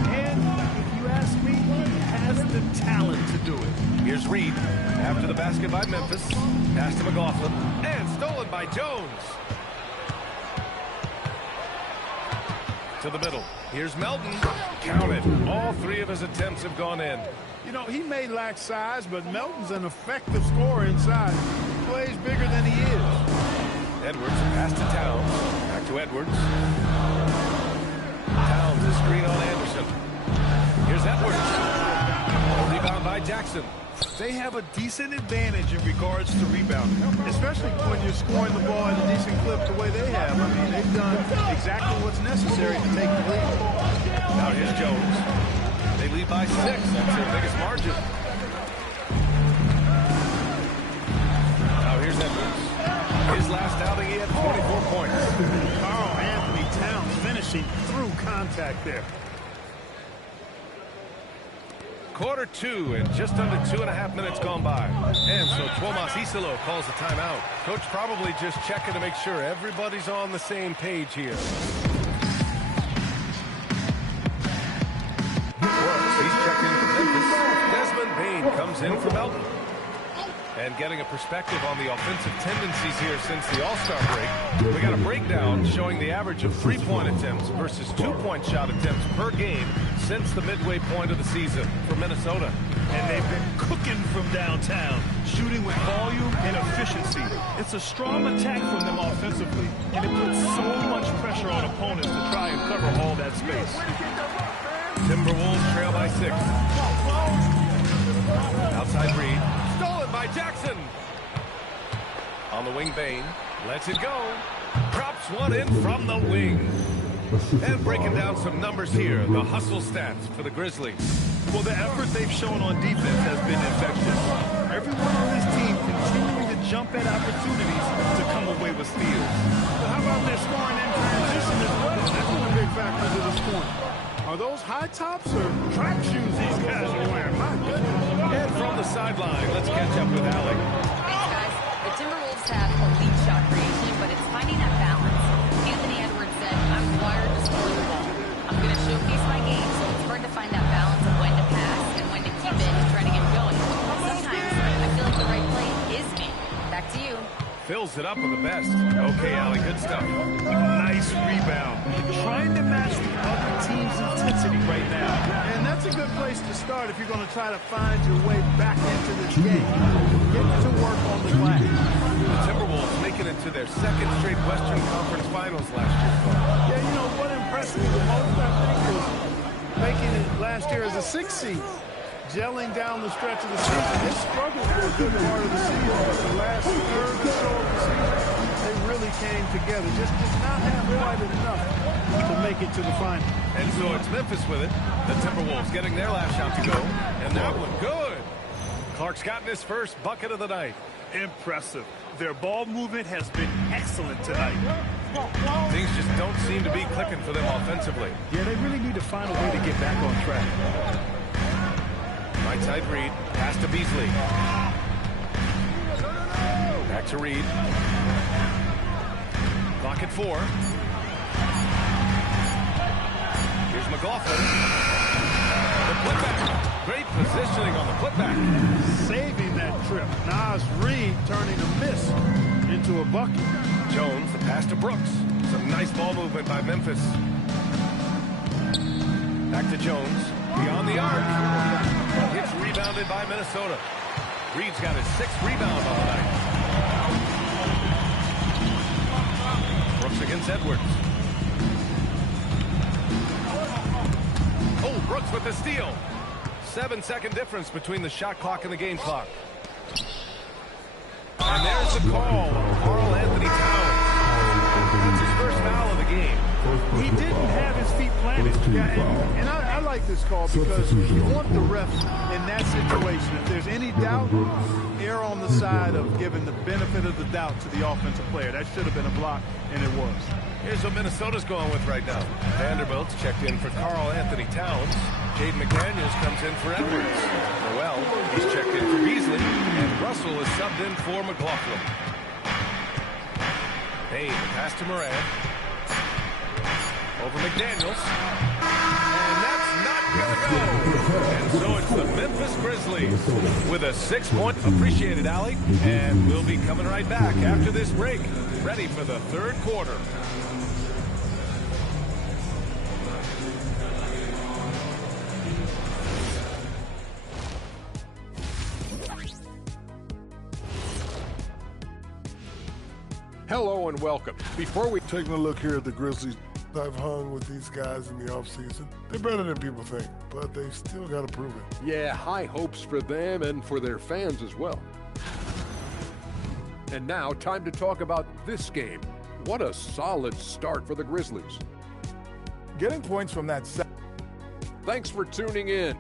And if you ask me, he has the talent to do it. Here's Reed. After the basket by Memphis. Pass to McLaughlin. And stolen by Jones. To the middle. Here's Melton. Counted. All 3 of his attempts have gone in. You know, he may lack size, but Melton's an effective scorer inside. He plays bigger than he is. Edwards, pass to Towns. Back to Edwards. Towns, a screen on Anderson. Here's Edwards. Rebound by Jackson. They have a decent advantage in regards to rebounding, especially when you're scoring the ball at a decent clip the way they have. I mean, they've done exactly what's necessary to take the lead. Now here's Jones. They lead by 6. That's their biggest margin. Now here's Edwards. His last outing, he had 24 points. Carl Anthony Towns finishing through contact there. Quarter 2 and just under 2.5 minutes gone by. And so Tuomas Isalo calls a timeout. Coach probably just checking to make sure everybody's on the same page here. comes in for Melton. And getting a perspective on the offensive tendencies here since the All-Star break, we got a breakdown showing the average of three-point attempts versus two-point shot attempts per game since the midway point of the season for Minnesota. And they've been cooking from downtown, shooting with volume and efficiency. It's a strong attack from them offensively, and it puts so much pressure on opponents to try and cover all that space. Timberwolves trail by 6. Outside Reed. Stolen by Jackson. On the wing, Bain. Lets it go. Drops one in from the wing. And breaking down some numbers here, the hustle stats for the Grizzlies. Well, the effort they've shown on defense has been infectious. Everyone on this team continuing to jump at opportunities to come away with steals. But how about their scoring in transition as well? That's been a big factor to this point. Are those high tops or track shoes these guys are wearing? My goodness. And from the sideline, let's catch up with Alec. Thanks, guys. The Timberwolves have elite shot creation, but it's finding that balance. Anthony Edwards said, I'm wired to score the ball. I'm going to showcase my game, so it's hard to find that balance of when to pass and when to keep it and try to get going. Sometimes I feel like the right play is me. Back to you. Fills it up with the best. Okay, Allie, good stuff. Nice rebound. Trying to match the other team's intensity right now. And that's a good place to start if you're going to try to find your way back into this game. Get to work on the glass. The Timberwolves making it to their second straight Western Conference Finals last year. Yeah, you know, what impressed me the most, I think, was making it last year as a 6th seed. Gelling down the stretch of the season. They struggled for a good part of the season, but the last third or so of the season, they really came together. Just did not have quite enough to make it to the final. And so it's Memphis with it. The Timberwolves getting their last shot to go. And that one good. Clark's gotten his first bucket of the night. Impressive. Their ball movement has been excellent tonight. Things just don't seem to be clicking for them offensively. Yeah, they really need to find a way to get back on track. Right side Reed. Pass to Beasley. Back to Reed. Clock at 4. Here's McLaughlin. The putback. Great positioning on the putback. Saving that trip. Nas Reed turning a miss into a bucket. Jones, the pass to Brooks. Some nice ball movement by Memphis. Back to Jones. Beyond the arc. It's rebounded by Minnesota. Reed's got his 6th rebound on the night. Brooks against Edwards. Oh, Brooks with the steal. 7-second difference between the shot clock and the game clock. And there's the call on Karl Anthony Towns. That's his first foul of the game. He didn't have his feet planted. Yeah, and I like this call because you want the refs in that situation. If there's any doubt, err on the side of giving the benefit of the doubt to the offensive player. That should have been a block, and it was. Here's what Minnesota's going with right now. Vanderbilt's checked in for Karl Anthony Towns. Jaden McDaniels comes in for Edwards. Noel, he's checked in for Beasley. And Russell is subbed in for McLaughlin. Hey, pass to Moran. Over McDaniels. And that's not going to go. And so it's the Memphis Grizzlies with a 6-point. Appreciated, Allie. And we'll be coming right back after this break. Ready for the third quarter. Hello and welcome. Before we taking a look here at the Grizzlies, I've hung with these guys in the offseason. They're better than people think, but they still got to prove it. Yeah, high hopes for them and for their fans as well. And now, time to talk about this game. What a solid start for the Grizzlies. Getting points from that set. Thanks for tuning in.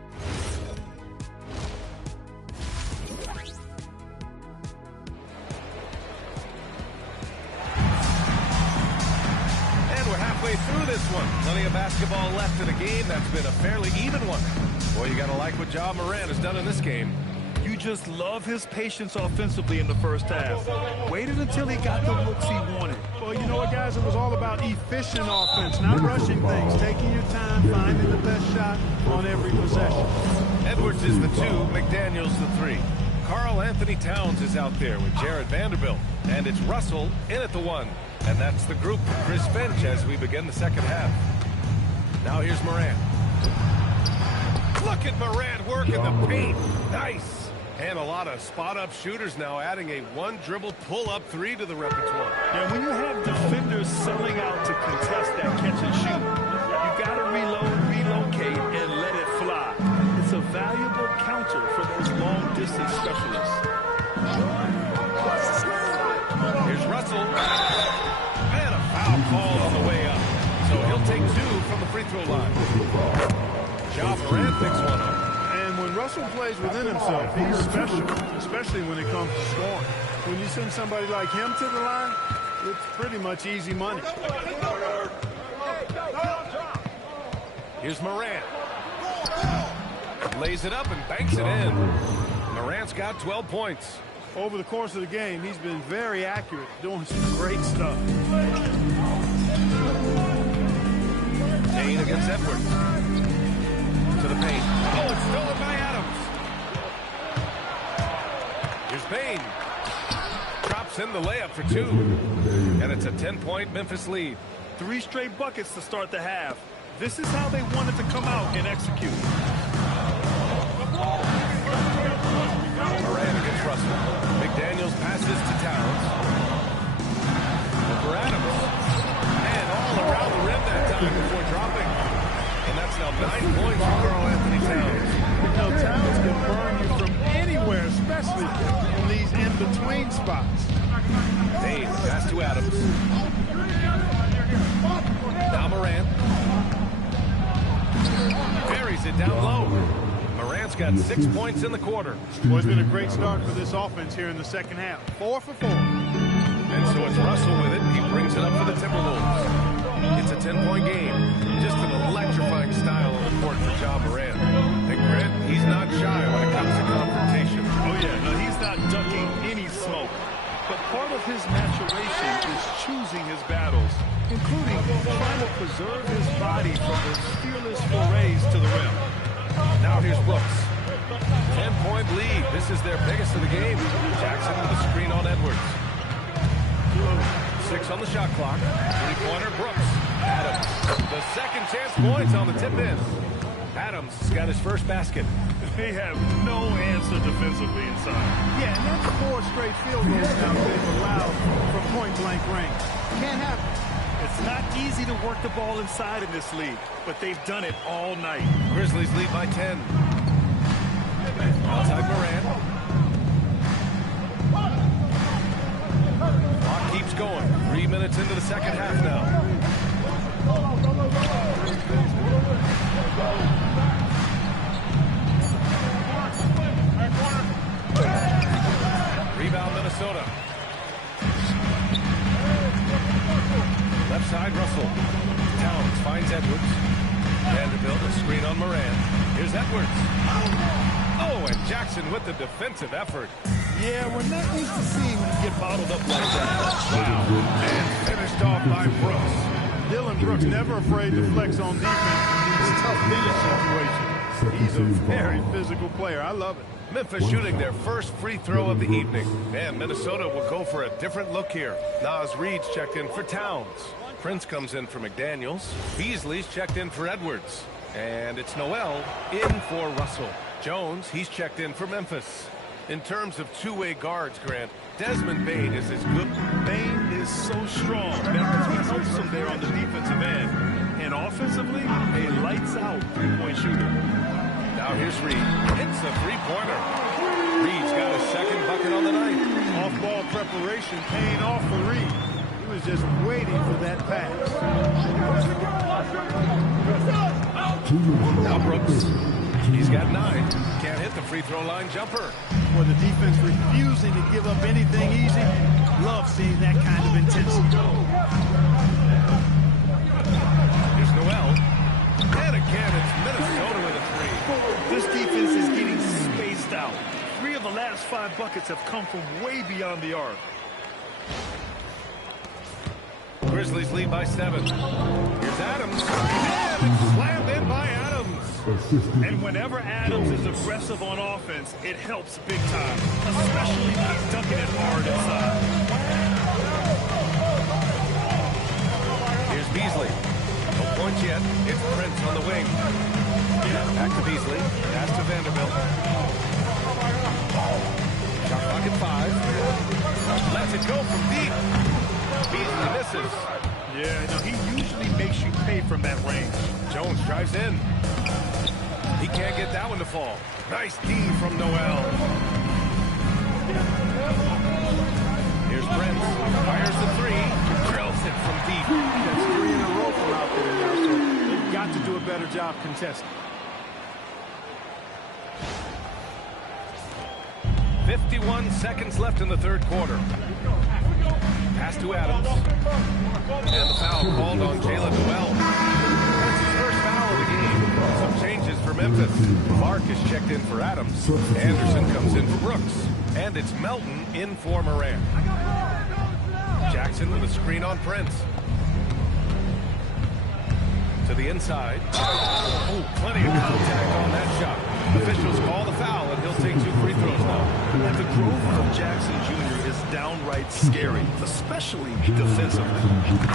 Through this one. Plenty of basketball left in a game that's been a fairly even one. Boy, you gotta like what Ja Morant has done in this game. You just love his patience offensively in the first half. Waited until he got the looks he wanted. Well, you know what, guys? It was all about efficient offense, not rushing things, taking your time, finding the best shot on every possession. Edwards is the 2, McDaniels the 3. Karl Anthony Towns is out there with Jared Vanderbilt. And it's Russell in at the 1. And that's the group for Chris Finch as we begin the second half. Now here's Morant. Look at Morant working the paint. Nice. And a lot of spot-up shooters now adding a one-dribble pull-up 3 to the repertoire. Yeah, when you have defenders selling out to contest that catch and shoot, you got to reload, relocate, and let it fly. It's a valuable counter for those long-distance specialists. Here's Russell. And a foul call on the way up. So he'll take 2 from the free throw line. Ja Morant picks one up. And when Russell plays within himself, he's special, especially when it comes to scoring. When you send somebody like him to the line, it's pretty much easy money. Here's Morant. Lays it up and banks it in. Morant's got 12 points. Over the course of the game, he's been very accurate, doing some great stuff. Payne against Edwards. To the paint. Oh, it's stolen by Adams. Here's Payne. Drops in the layup for 2. And it's a 10-point Memphis lead. 3 straight buckets to start the half. This is how they wanted to come out and execute. Morant against Russell. McDaniels passes to Towns. For Adams. And all around the rim that time before dropping. And that's now 9 points for Karl Anthony Towns. You know, Towns can burn you from anywhere, especially in these in-between spots. Payne pass to Adams. Now Morant. Buries it down low. Morant's got 6 points in the quarter. Well, it's been a great start for this offense here in the second half. 4 for 4. And so it's Russell with it. He brings it up for the Timberwolves. It's a 10-point game. Just an electrifying style on the court for Ja Morant. And Grant, he's not shy when it comes to confrontation. Oh, yeah. No, he's not ducking any smoke. But part of his maturation is choosing his battles, including trying to preserve his body from those fearless forays to the rim. Now here's Brooks. 10-point lead. This is their biggest of the game. Jackson with a screen on Edwards. 6 on the shot clock. 3-pointer Brooks. Adams. The second chance points on the tip in. Adams has got his first basket. They have no answer defensively inside. Yeah, and that's 4 straight field goals now they've allowed from point-blank range. Can't happen. It's not easy to work the ball inside in this league, but they've done it all night. Grizzlies lead by 10. Outside Morant. Clock keeps going. 3 minutes into the second half now. Rebound Minnesota. Left side, Russell. Towns finds Edwards. Vanderbilt, a screen on Morant. Here's Edwards. Oh, and Jackson with the defensive effort. Yeah, we're not used to seeing him get bottled up like that. Wow. And finished off by Brooks. Dillon Brooks never afraid to flex on defense in these tough finish situations. He's a very physical player. I love it. Memphis shooting their first free throw of the evening. And Minnesota will go for a different look here. Naz Reid's checked in for Towns. Prince comes in for McDaniels. Beasley's checked in for Edwards. And it's Noel in for Russell. Jones, he's checked in for Memphis. In terms of two-way guards, Grant, Desmond Bane is as good. Bane is so strong. Memphis helps him there on the defensive end. And offensively, a lights-out three-point shooter. Now here's Reid. Hits a three-pointer. Reid's got a second bucket on the night. Off-ball preparation paying off for Reid. He was just waiting for that pass. Now Brooks. He's got 9. Can't hit the free throw line jumper. For the defense refusing to give up anything easy. Love seeing that kind of intensity. Here's Noel. And again, it's Minnesota with a 3. This defense is getting spaced out. 3 of the last 5 buckets have come from way beyond the arc. Grizzlies lead by 7. Here's Adams. And it's slammed in by Adams. And whenever Adams is aggressive on offense, it helps big time, especially when he's dunking it hard inside. Here's Beasley. No points yet. It's Prince on the wing. Back to Beasley. Pass to Vanderbilt. Shot clock at 5. Lets it go from deep. Beasley misses. Yeah, no, he usually makes you pay from that range. Jones drives in. He can't get that one to fall. Nice D from Noel. Here's Prince. Fires the 3. Drills it from deep. That's 3 in a row from out there now, so they've got to do a better job contesting. 51 seconds left in the third quarter. Pass to Adams. And the foul called on Jalen Noel. That's his first foul of the game. Some changes for Memphis. Clark is checked in for Adams. Anderson comes in for Brooks. And it's Melton in for Moran. Jackson with a screen on Prince. To the inside. Oh, plenty of contact on that shot. Officials call the foul, and he'll take 2 free throws now. And the growth of Jackson Jr. is downright scary, especially defensively.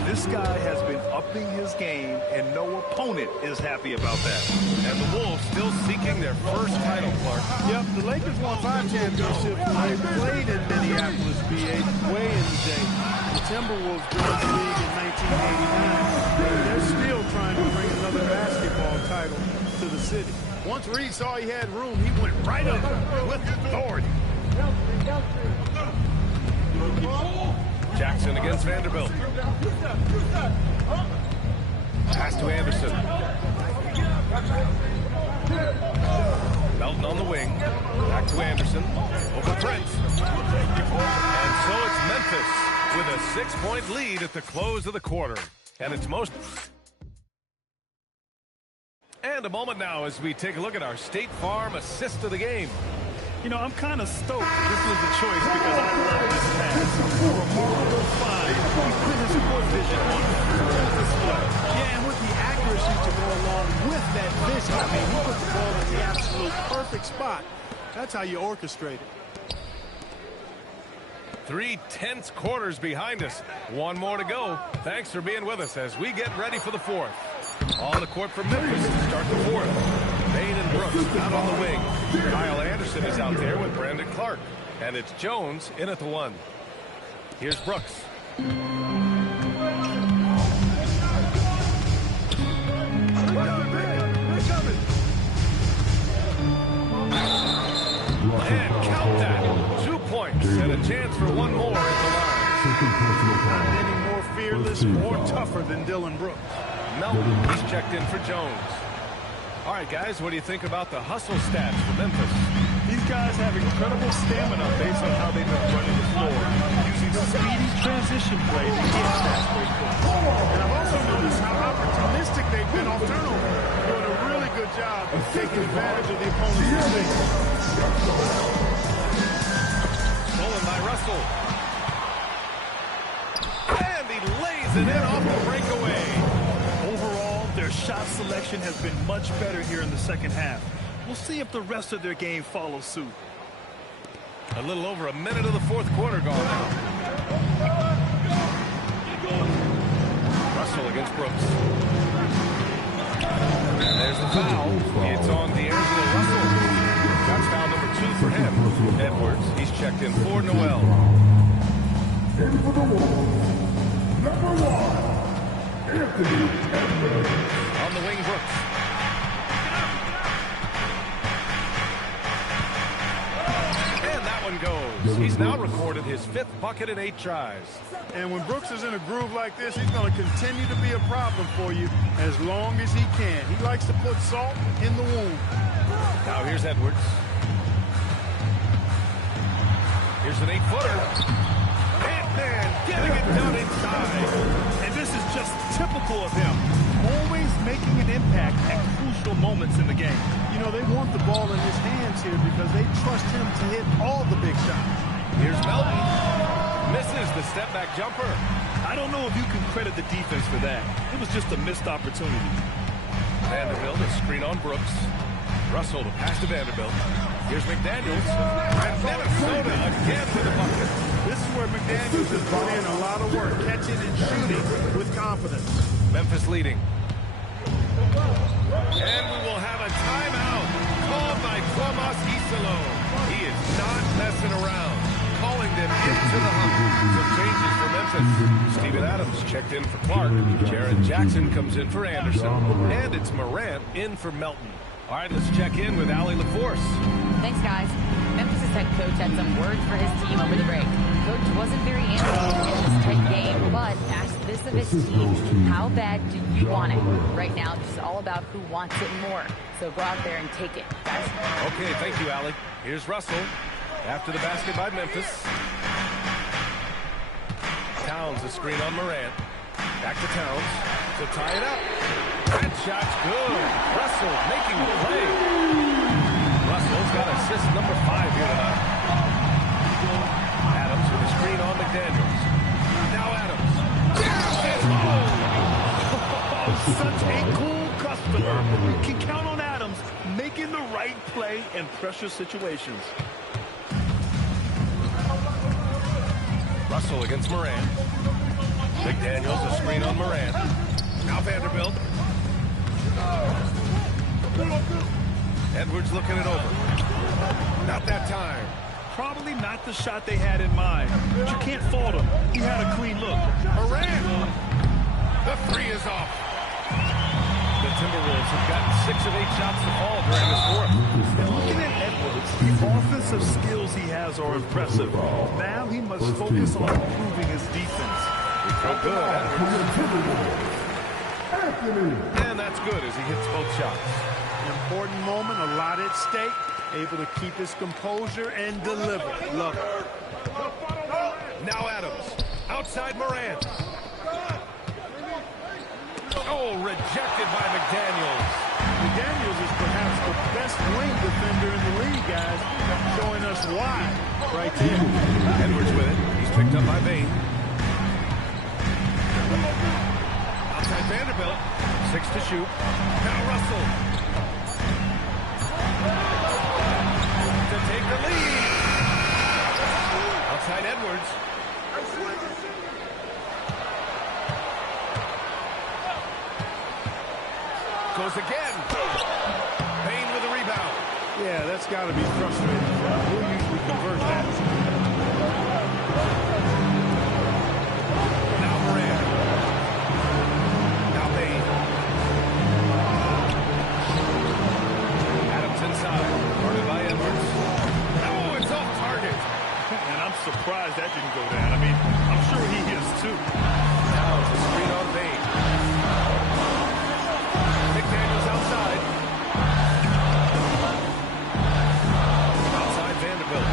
This guy has been upping his game, and no opponent is happy about that. And the Wolves still seeking their first title, Clark. Yep, the Lakers won 5 championships when they played in Minneapolis, BA, way in the day. The Timberwolves joined the league in 1989. They're still trying to bring another basketball title to the city. Once Reed saw he had room, he went right up with authority. Jackson against Vanderbilt. Pass to Anderson. Melton on the wing. Back to Anderson. Over Prince. And so it's Memphis with a 6-point lead at the close of the quarter. And it's most... And a moment now as we take a look at our State Farm assist of the game. You know, I'm kind of stoked this was a choice because I love this pass. A remarkable find. He put his court vision on full display. Yeah, and with the accuracy to go along with that vision. I mean, he put the ball in the absolute perfect spot. That's how you orchestrate it. 3 tense quarters behind us. 1 more to go. Thanks for being with us as we get ready for the 4th. On the court for Memphis to start the 4th. Bain and Brooks out on the wing. Kyle Anderson is out there with Brandon Clark. And it's Jones in at the 1. Here's Brooks. And count that. 2 points and a chance for 1 more at the line. Not any more fearless or tougher than Dylan Brooks. Melton, he's checked in for Jones. All right, guys, what do you think about the hustle stats for Memphis? These guys have incredible stamina based on how they've been running the floor, using speedy transition play to get fast break points. And I've also noticed how opportunistic they've been off turnover, doing a really good job of taking advantage of the opponent's mistakes. Stolen by Russell. And he lays it in off the breakaway. Overall, their shot selection has been much better here in the second half. We'll see if the rest of their game follows suit. A little over a minute of the 4th quarter gone now. Russell against Brooks. And there's the foul. It's on D'Angelo Russell. That's foul number 2 for him. Edwards, he's checked in for Noel. On the wing, Brooks. And that one goes. He's now recorded his 5th bucket in 8 tries. And when Brooks is in a groove like this, he's going to continue to be a problem for you as long as he can. He likes to put salt in the wound. Now here's Edwards. Here's an 8-footer. Man, getting it done inside. And this is just typical of him. Always making an impact at crucial moments in the game. You know, they want the ball in his hands here because they trust him to hit all the big shots. Here's Melton. Misses the step-back jumper. I don't know if you can credit the defense for that. It was just a missed opportunity. Vanderbilt, a screen on Brooks. Russell to pass to Vanderbilt. Here's McDaniels. And Minnesota again with a bucket. This is where McDaniels has put in a lot of work, catching and shooting with confidence. Memphis leading. And we will have a timeout called by Tomas Isolo. He is not messing around, calling them into the hunt. Some changes for Memphis. Steven Adams checked in for Clark. Jaren Jackson comes in for Anderson. And it's Morant in for Melton. All right, let's check in with Allie LaForce. Thanks, guys. Memphis' head coach had some words for his team over the break. Coach wasn't very animated in this tight game, but asked this of his team: how bad do you want it? Right now, it's all about who wants it more. So go out there and take it, guys. Okay, thank you, Allie. Here's Russell after the basket by Memphis. Towns, a screen on Morant. Back to Towns to tie it up. That shot's good. Russell making the play. Russell's got assist number 5 here tonight. Adams with a screen on McDaniels. Now Adams. Such a cool customer. You can count on Adams making the right play in pressure situations. Russell against Morant. McDaniels, a screen on Morant. Now Vanderbilt. Edwards looking it over. Not that time. Probably not the shot they had in mind, but you can't fault him. He had a clean look. Morant. The 3 is off. The Timberwolves have gotten 6 of 8 shots to fall during this fourth. And looking at Edwards, the offensive skills he has are impressive. Now he must focus on improving his defense. He felt good. And that's good as he hits both shots. Important moment, a lot at stake. Able to keep his composure and deliver. Love it. Now Adams. Outside Morant. Oh, rejected by McDaniels. McDaniels is perhaps the best wing defender in the league, guys. Showing us why right there. Edwards with it. He's picked up by Bain. Outside Vanderbilt. 6 to shoot. Now Russell. To take the lead. Outside Edwards. Goes again. Bain with a rebound. Yeah, that's got to be frustrating. We'll usually convert that. Now Morant. Now Bain. Adams inside. Guarded by Edwards. Oh, it's off target. And I'm surprised that didn't go down. I mean, I'm sure he is too. Now it's a screen on Bain. McDaniels outside. Outside Vanderbilt.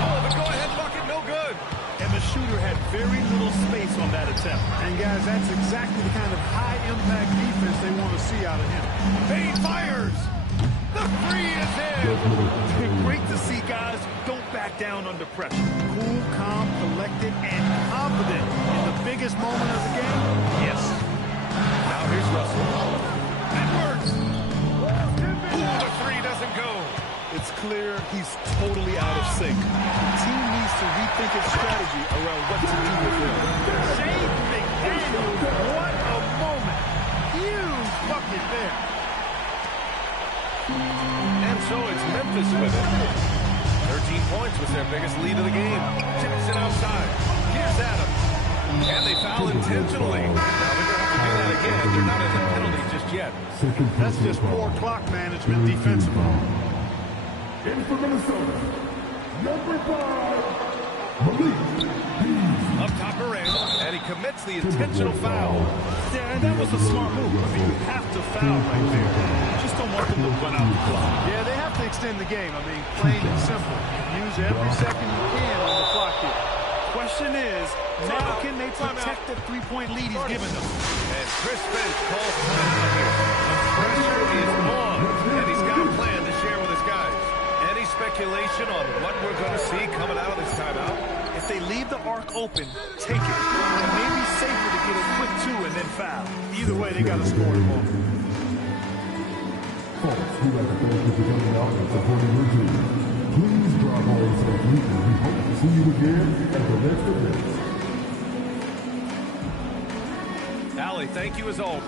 Oh, the go-ahead bucket, no good. And the shooter had very little space on that attempt. And guys, that's exactly the kind of high-impact defense they want to see out of him. Bain fires. The 3 is in. Great to see, guys. Don't back down under pressure. Cool, calm, collected, and confident in the biggest moment of the game. Yes. Now here's Russell. Edwards. Ooh, the 3 doesn't go. It's clear he's totally out of sync. The team needs to rethink its strategy around what to do with him. Shane McDaniels, what a moment. Huge bucket there. And so it's Memphis with it. 13 points was their biggest lead of the game. Jackson outside. Here's Adams. And they foul intentionally. Now they're going to have to do that again. They're not in the penalty just yet. That's just poor clock management defensively. In for Minnesota, number 5, Malik. Up top Morant, and he commits the intentional foul. Yeah, and that was a smart move. I mean, you have to foul right there. Just don't want them to run out the clock. Yeah, they have to extend the game. I mean, plain and simple. Use every second you can on the clock here. Question is, now can they protect the 3-point lead he's given them? And Chris Finch calls timeout here. The pressure is on, and he's got a plan to share with his guys. Any speculation on what we're going to see coming out of this timeout? If they leave the arc open, take it. It may be safer to get a quick 2 and then foul. Either way, they got to score the ball. Folks, we'd like to thank you for coming out and supporting your team. Please drive home safely, and we hope to see you again at the next event. Allie, thank you as always.